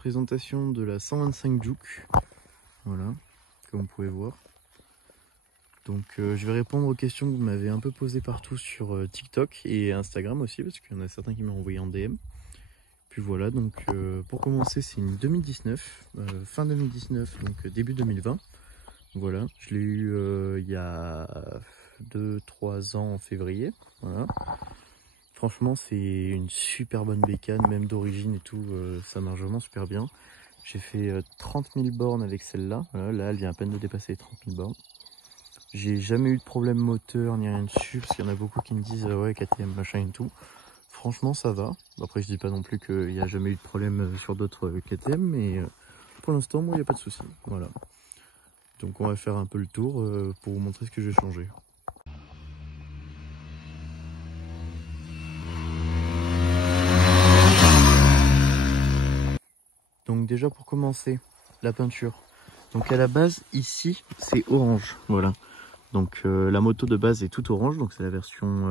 présentation de la 125 Juke. Voilà, comme vous pouvez voir. Donc je vais répondre aux questions que vous m'avez un peu posées partout sur TikTok et Instagram aussi, parce qu'il y en a certains qui m'ont envoyé en DM. Puis voilà, donc pour commencer, c'est une 2019, fin 2019, donc début 2020. Voilà, je l'ai eu il y a 2-3 ans en février. Voilà. Franchement, c'est une super bonne bécane, même d'origine et tout, ça marche vraiment super bien. J'ai fait 30 000 bornes avec celle-là. Voilà, là, elle vient à peine de dépasser les 30 000 bornes. J'ai jamais eu de problème moteur ni rien dessus, parce qu'il y en a beaucoup qui me disent ouais, KTM machin et tout. Franchement, ça va. Après, je dis pas non plus qu'il n'y a jamais eu de problème sur d'autres KTM, mais pour l'instant, moi, il n'y a pas de souci. Voilà. Donc, on va faire un peu le tour pour vous montrer ce que j'ai changé. Donc déjà pour commencer, la peinture. Donc à la base ici c'est orange, voilà. Donc la moto de base est toute orange, donc c'est la version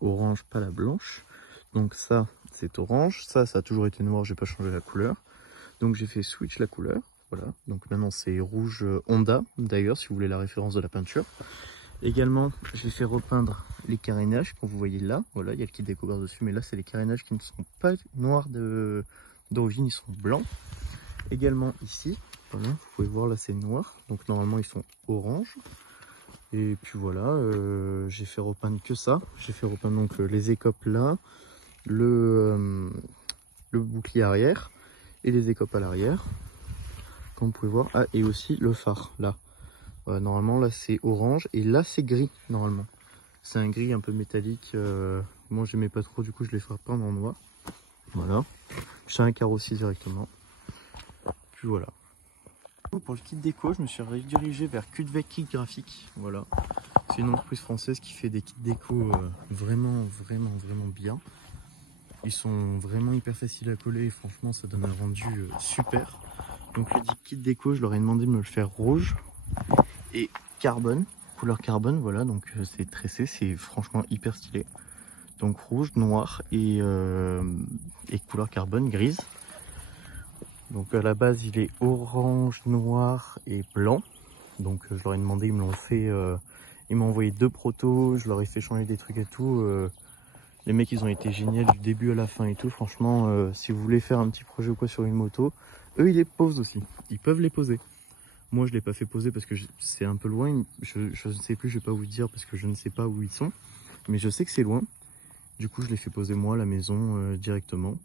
orange, pas la blanche. Donc ça c'est orange, ça a toujours été noir, j'ai pas changé la couleur. Donc j'ai fait switch la couleur, voilà. Donc maintenant c'est rouge Honda, d'ailleurs si vous voulez la référence de la peinture. Également j'ai fait repeindre les carénages, comme vous voyez là, voilà, il y a le kit déco par-dessus, mais là c'est les carénages qui ne sont pas noirs d'origine, ils sont blancs. Également ici, voilà, vous pouvez voir là c'est noir, donc normalement ils sont orange. Et puis voilà, j'ai fait repeindre que ça. J'ai fait repeindre donc les écopes là, le bouclier arrière et les écopes à l'arrière, comme vous pouvez voir. Ah, et aussi le phare là. Voilà, normalement là c'est orange et là c'est gris normalement. C'est un gris un peu métallique. Moi j'aimais pas trop, du coup je l'ai fait repeindre en noir. Voilà, j'ai un carrossier directement. Puis voilà. Pour le kit déco, je me suis redirigé vers Kudvek Kit Graphique. Voilà. C'est une entreprise française qui fait des kits déco vraiment bien. Ils sont vraiment hyper faciles à coller et franchement ça donne un rendu super. Donc le kit déco, je leur ai demandé de me le faire rouge et carbone, couleur carbone, voilà, donc c'est tressé, c'est franchement hyper stylé. Donc rouge, noir et couleur carbone grise. Donc à la base il est orange, noir et blanc. Donc je leur ai demandé, ils me l'ont fait, ils m'ont envoyé 2 protos, je leur ai fait changer des trucs et tout. Les mecs ils ont été géniaux du début à la fin et tout. Franchement si vous voulez faire un petit projet ou quoi sur une moto, eux ils les posent aussi, ils peuvent les poser. Moi je l'ai pas fait poser parce que c'est un peu loin, je ne sais plus, je vais pas vous dire parce que je ne sais pas où ils sont. Mais je sais que c'est loin, du coup je les fais poser moi à la maison directement.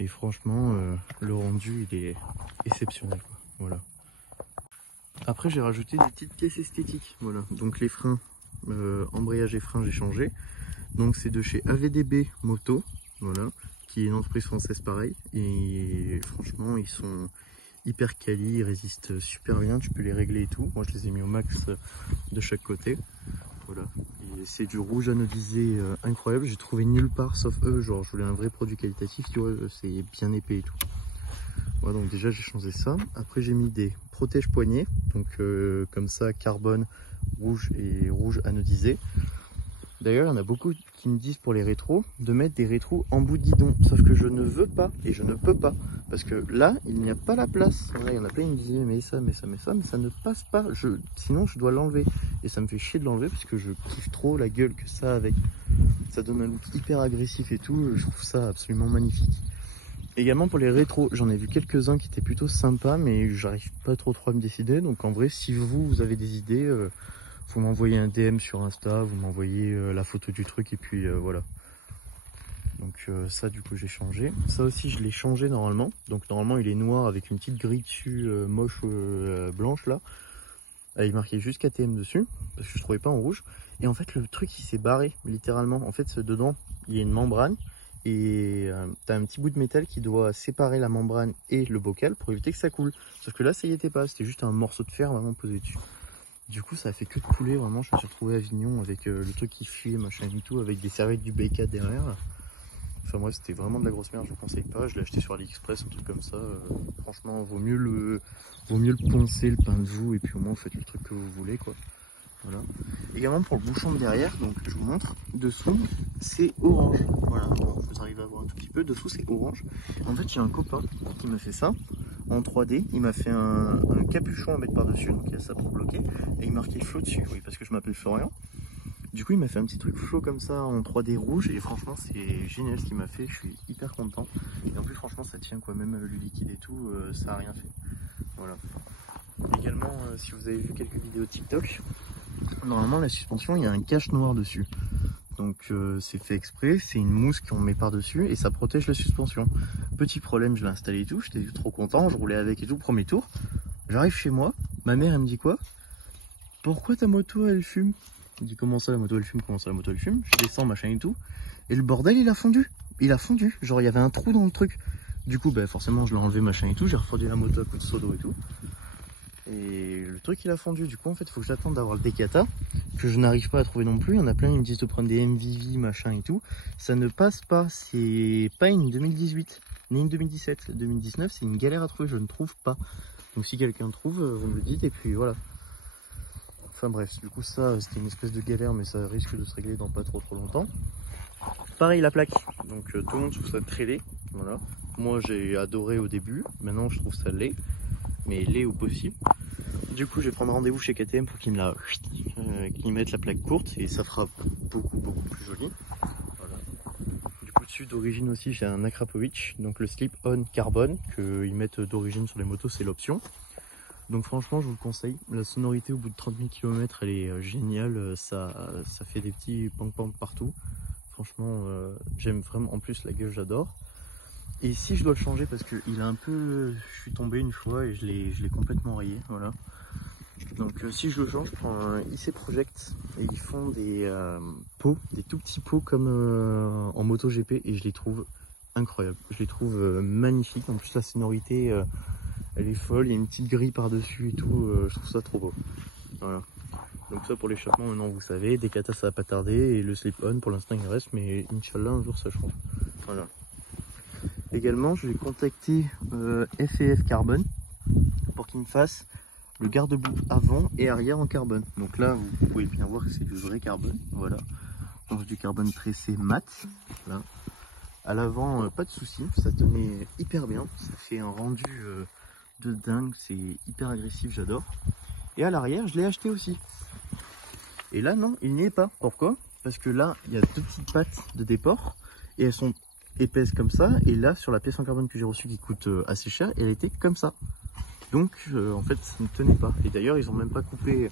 Et franchement, le rendu, il est exceptionnel, quoi. Voilà. Après, j'ai rajouté des petites pièces esthétiques. Voilà. Donc les freins, embrayage et freins, j'ai changé. Donc c'est de chez AVDB Moto, voilà, qui est une entreprise française pareil. Et franchement, ils sont hyper quali, ils résistent super bien. Tu peux les régler et tout. Moi, je les ai mis au max de chaque côté. Voilà. C'est du rouge anodisé incroyable, j'ai trouvé nulle part sauf eux, genre je voulais un vrai produit qualitatif, tu vois, c'est bien épais et tout. Voilà, donc déjà j'ai changé ça. Après j'ai mis des protège poignets, donc comme ça carbone, rouge et rouge anodisé. D'ailleurs il y en a beaucoup qui me disent pour les rétros de mettre des rétros en bout de guidon, sauf que je ne veux pas et je ne peux pas, parce que là il n'y a pas la place. Là, il y en a plein qui me disaient mais ça ne passe pas, sinon je dois l'enlever. Et ça me fait chier de l'enlever parce que je kiffe trop la gueule que ça a avec. Ça donne un look hyper agressif et tout, je trouve ça absolument magnifique. Également pour les rétros, j'en ai vu quelques-uns qui étaient plutôt sympas, mais j'arrive pas trop à me décider. Donc en vrai, si vous avez des idées, vous m'envoyez un DM sur Insta, vous m'envoyez la photo du truc et puis voilà. Donc ça du coup j'ai changé. Ça aussi je l'ai changé normalement. Donc normalement il est noir avec une petite grille dessus moche blanche là. Il marquait juste KTM dessus, parce que je trouvais pas en rouge. Et en fait le truc il s'est barré littéralement. En fait dedans il y a une membrane et tu as un petit bout de métal qui doit séparer la membrane et le bocal pour éviter que ça coule. Sauf que là ça y était pas, c'était juste un morceau de fer vraiment posé dessus. Du coup ça a fait que de couler vraiment, je me suis retrouvé à Avignon avec le truc qui fuit machin et tout, avec des serviettes du BK derrière. Enfin moi c'était vraiment de la grosse merde, je vous conseille pas, je l'ai acheté sur AliExpress, un truc comme ça. Franchement vaut mieux le poncer, le peindre vous, et puis au moins vous faites le truc que vous voulez quoi. Voilà. Également pour le bouchon de derrière, donc je vous montre dessous, c'est orange. Voilà, bon, vous arrivez à voir un tout petit peu. Dessous, c'est orange. En fait, il y a un copain qui m'a fait ça en 3D. Il m'a fait un capuchon à mettre par-dessus, donc il y a ça pour bloquer. Et il marquait Flo dessus, oui, parce que je m'appelle Florian. Du coup, il m'a fait un petit truc Flo comme ça en 3D rouge. Et franchement, c'est génial ce qu'il m'a fait. Je suis hyper content. Et en plus, franchement, ça tient quoi. Même le liquide et tout, ça a rien fait. Voilà. Également, si vous avez vu quelques vidéos TikTok, normalement, la suspension, il y a un cache noir dessus. Donc c'est fait exprès, c'est une mousse qu'on met par-dessus et ça protège la suspension. Petit problème, je l'ai installé et tout, j'étais trop content, je roulais avec et tout, premier tour. J'arrive chez moi, ma mère elle me dit quoi? Pourquoi ta moto elle fume? Je dis comment ça la moto elle fume, comment ça la moto elle fume? Je descends machin et tout. Et le bordel il a fondu, genre il y avait un trou dans le truc. Du coup bah, forcément je l'ai enlevé machin et tout, j'ai refroidi la moto à coups de sodo et tout. Et le truc il a fondu, du coup en fait il faut que j'attende d'avoir le Decata, que je n'arrive pas à trouver non plus. Il y en a plein, ils me disent de prendre des MVV machin et tout. Ça ne passe pas, c'est pas une 2018, ni une 2017. 2019 c'est une galère à trouver, je ne trouve pas. Donc si quelqu'un trouve, vous me le dites et puis voilà. Enfin bref, du coup ça c'était une espèce de galère mais ça risque de se régler dans pas trop longtemps. Pareil la plaque, donc tout le monde trouve ça très laid, voilà. Moi j'ai adoré au début, maintenant je trouve ça laid, mais laid au possible. Du coup, je vais prendre rendez-vous chez KTM pour qu'ils me mettent la plaque courte et ça fera beaucoup plus joli. Voilà. Du coup, dessus d'origine aussi, j'ai un Akrapovic, donc le slip-on carbone qu'ils mettent d'origine sur les motos, c'est l'option. Donc franchement, je vous le conseille. La sonorité au bout de 30 000 km, elle est géniale. Ça fait des petits pang-pang partout. Franchement, j'aime vraiment. En plus, la gueule, j'adore. Et si je dois le changer parce que il a un peu, je suis tombé une fois et je l'ai complètement rayé, voilà. Donc si je le change, je prends un IC Project et ils font des pots, des tout petits pots comme en MotoGP et je les trouve incroyables. Je les trouve magnifiques. En plus la sonorité, elle est folle. Il y a une petite grille par dessus et tout. Je trouve ça trop beau. Voilà. Donc ça pour l'échappement maintenant vous savez. Decata ça va pas tarder et le slip-on pour l'instant il reste, mais Inch'Allah un jour ça change. Voilà. Également, je vais contacter F&F Carbone pour qu'il me fasse le garde-boue avant et arrière en carbone. Donc là, vous pouvez bien voir que c'est du vrai carbone. Voilà. Donc du carbone tressé mat. Là. À l'avant, pas de souci, ça tenait hyper bien. Ça fait un rendu de dingue. C'est hyper agressif, j'adore. Et à l'arrière, je l'ai acheté aussi. Et là, non, il n'y est pas. Pourquoi? Parce que là, il y a deux petites pattes de déport et elles sont épaisse comme ça, et là sur la pièce en carbone que j'ai reçue qui coûte assez cher, elle était comme ça. Donc en fait ça ne tenait pas. Et d'ailleurs ils ont même pas coupé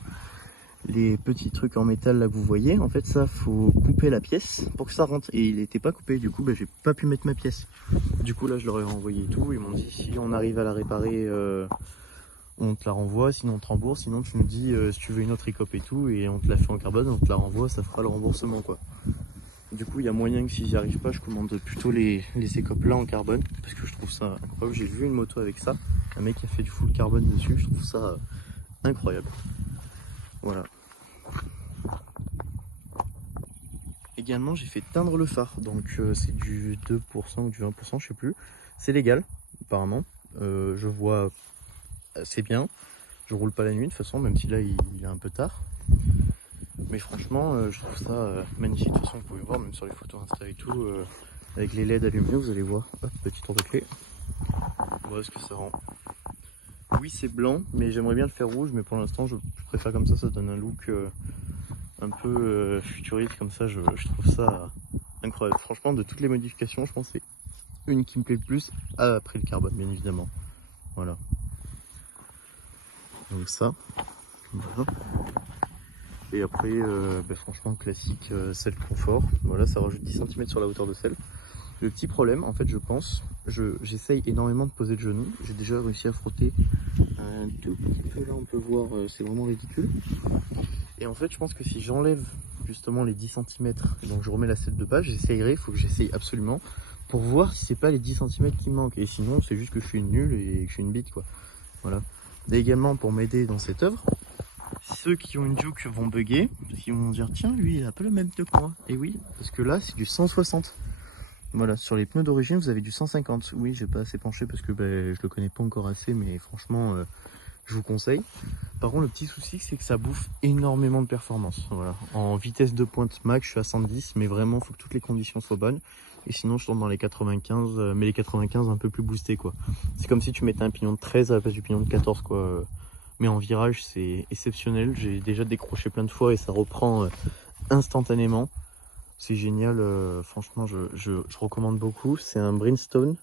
les petits trucs en métal là que vous voyez. En fait ça faut couper la pièce pour que ça rentre, et il n'était pas coupé. Du coup bah, j'ai pas pu mettre ma pièce. Du coup là je leur ai renvoyé tout. Ils m'ont dit si on arrive à la réparer on te la renvoie, sinon on te rembourse, sinon tu nous dis si tu veux une autre écope et tout, et on te la fait en carbone, on te la renvoie, ça fera le remboursement quoi. Du coup, il y a moyen que si j'y arrive pas, je commande plutôt les écopes là en carbone, parce que je trouve ça incroyable. J'ai vu une moto avec ça, un mec qui a fait du full carbone dessus, je trouve ça incroyable. Voilà. Également, j'ai fait teindre le phare, donc c'est du 2% ou du 20%, je sais plus. C'est légal, apparemment. Je vois assez bien. Je roule pas la nuit de toute façon, même si là il est un peu tard. Mais franchement, je trouve ça magnifique. De toute façon, vous pouvez voir, même sur les photos Insta et tout, avec les LED allumés, vous allez voir. Hop, petit tour de clé. Voilà ce que ça rend. Oui, c'est blanc, mais j'aimerais bien le faire rouge, mais pour l'instant, je préfère comme ça donne un look un peu futuriste, comme ça, je trouve ça incroyable. Franchement, de toutes les modifications, je pense que c'est une qui me plaît le plus, après le carbone, bien évidemment. Voilà. Donc ça, voilà. Et après, franchement, classique, selle confort. Voilà, ça rajoute 10 cm sur la hauteur de selle. Le petit problème, en fait, je pense, j'essaye énormément de poser le genou. J'ai déjà réussi à frotter un tout petit peu, là, on peut voir, c'est vraiment ridicule. Et en fait, je pense que si j'enlève justement les 10 cm, donc je remets la selle de base, j'essayerai, il faut que j'essaye absolument, pour voir si c'est pas les 10 cm qui me manquent. Et sinon, c'est juste que je suis nul et que je suis une bite, quoi. Voilà. Et également, pour m'aider dans cette œuvre, ceux qui ont une juke vont bugger, parce qu'ils vont dire tiens lui il a pas le même pneu que moi. Et oui, parce que là c'est du 160. Voilà, sur les pneus d'origine vous avez du 150. Oui, j'ai pas assez penché parce que je le connais pas encore assez, mais franchement je vous conseille. Par contre, le petit souci, c'est que ça bouffe énormément de performance. Voilà. En vitesse de pointe max, je suis à 110, mais vraiment, il faut que toutes les conditions soient bonnes. Et sinon, je tombe dans les 95, mais les 95 un peu plus boostés, quoi. C'est comme si tu mettais un pignon de 13 à la place du pignon de 14, quoi. Mais en virage, c'est exceptionnel. J'ai déjà décroché plein de fois et ça reprend instantanément. C'est génial. Franchement, je recommande beaucoup. C'est un Bridgestone.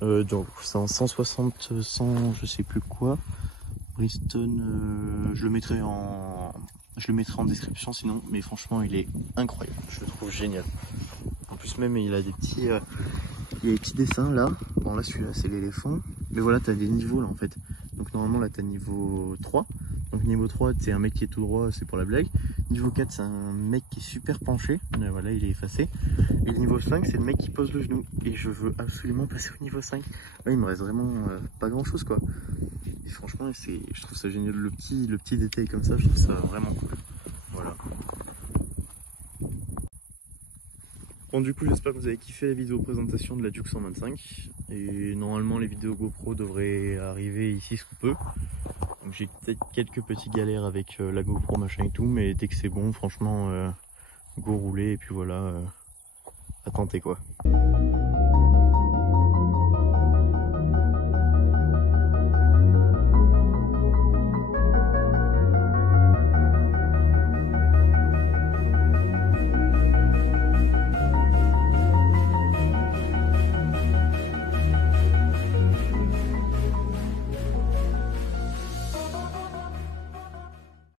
Donc, c'est en 160, 100, je sais plus quoi. Bridgestone, je le mettrai en description sinon, mais franchement il est incroyable, je le trouve génial. En plus même il a des petits, dessins là. Bon là celui-là c'est l'éléphant, mais voilà t'as des niveaux là en fait. Donc normalement là t'as niveau 3. Donc niveau 3 c'est un mec qui est tout droit, c'est pour la blague. Niveau 4 c'est un mec qui est super penché, voilà il est effacé. Et le niveau 5 c'est le mec qui pose le genou. Et je veux absolument passer au niveau 5. Là il me reste vraiment pas grand chose quoi. Et franchement, je trouve ça génial, le petit détail comme ça, je trouve ça vraiment cool. Voilà. Bon du coup j'espère que vous avez kiffé la vidéo présentation de la Duke 125. Et normalement les vidéos GoPro devraient arriver ici sous peu. Donc j'ai peut-être quelques petites galères avec la GoPro machin et tout, mais dès que c'est bon, franchement, go rouler et puis voilà, à tenter quoi.